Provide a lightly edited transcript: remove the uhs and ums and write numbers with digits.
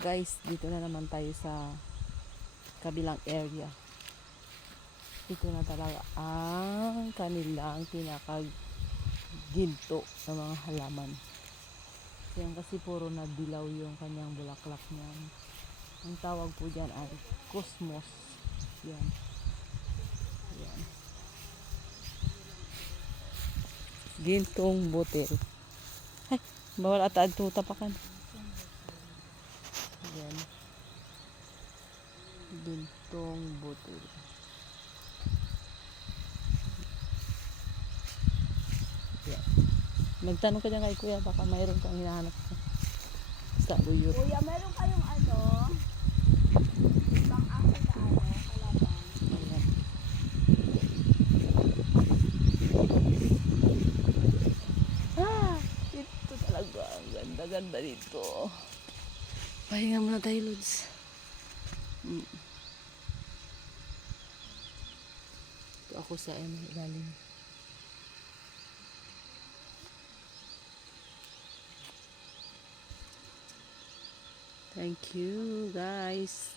Guys, dito na naman tayo sa kabilang area. Ito na talaga ang kanilang pinakaginto sa mga halaman. Yan kasi puro na dilaw yung kanyang bulaklak niyan. Ang tawag po dyan ay cosmos. Yan. Yan. Gintong butil. Ay, bawal ata ito tapakan. Yan. Gintong butil. Yan. Magtanong ka dyan kay kuya, baka mayroon kang hinahanap sa uyot. Kuya, meron kayong pang aso na kalaban. Ayan. Ito talaga. Ang ganda-ganda dito. Pahinga muna tayo, Lods. Ito ako sa ilalim. Thank you, guys.